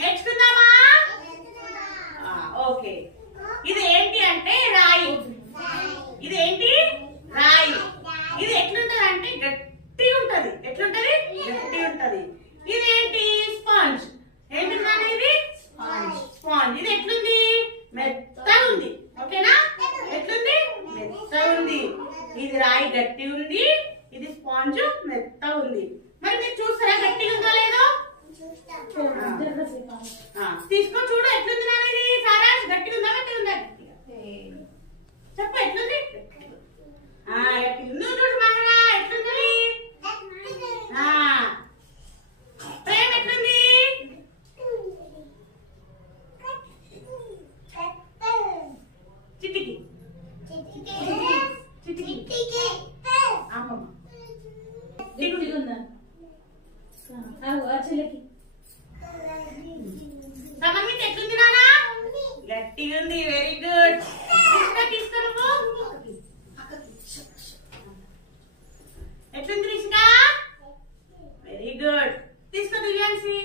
నేర్చుకుందామా? Okay. ఇది ఏంటి అంటే రాయి. ఇది ఏంటి? రాయి. ఇది ఎట్లుంటది అంటే గట్టి ఉంటది. ఎట్లుంటది? గట్టి ఉంటది. ఇది ఏంటి? స్పాంజ్. ఏంటన్నా ఇది? స్పాంజ్. ఇది ఎట్లుంది? మెత్తగా ఉంది. ఓకేనా? ఎట్లుంది? మెత్తగా ఉంది. ఇది రాయి గట్టి ఉంది, ఇది స్పాంజ్ మెత్తగా ఉంది. మరి మీరు చూస్తారా గట్టిగా ఉందా లేదో? తీసుకో చూడు ఎట్లుంది నాన్న. ఇది సారాంశ్ గట్టిగా ఉందా? గట్టిగా ఉందా? చెప్పు ఎట్లుంది? గట్టిగా చూడు మహరా ఎట్లుంది? ప్రేమ ఎట్లుంది? చిటికి చిటికి అమ్మమ్మ సమన్విత ఎట్లుంది నానా? గట్టిగా ఉంది. Very good. తీసుకో ఎట్లుంది రిషిక? Very good. తీసుకో దివ్యాన్సి.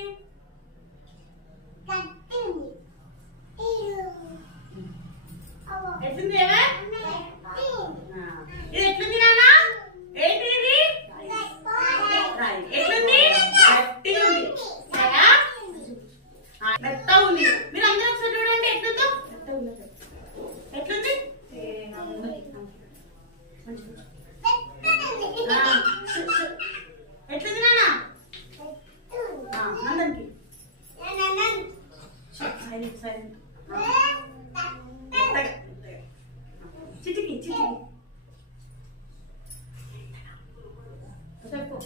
ఎట్లుంది ఏవా? ఇది ఎట్లుంది నానా? ఏంటి ఇది? రాయి. ఎట్లుంది? గట్టిగా ఉంది. మెత్తగా ఉంది. మీరు అందరూ ఒకసారి చూడండి ఎట్లుందో. ఎట్లుంది? ఎట్లుంది నానా? నందన్కి చిటికి చిటికి చెప్పు.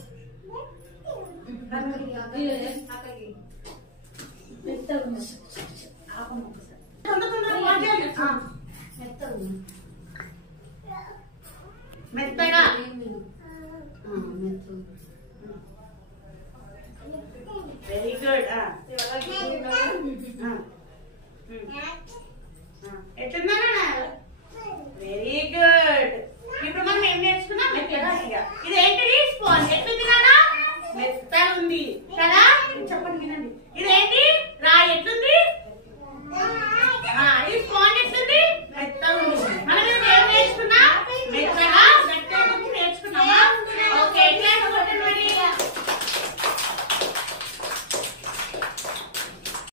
మెత్తగా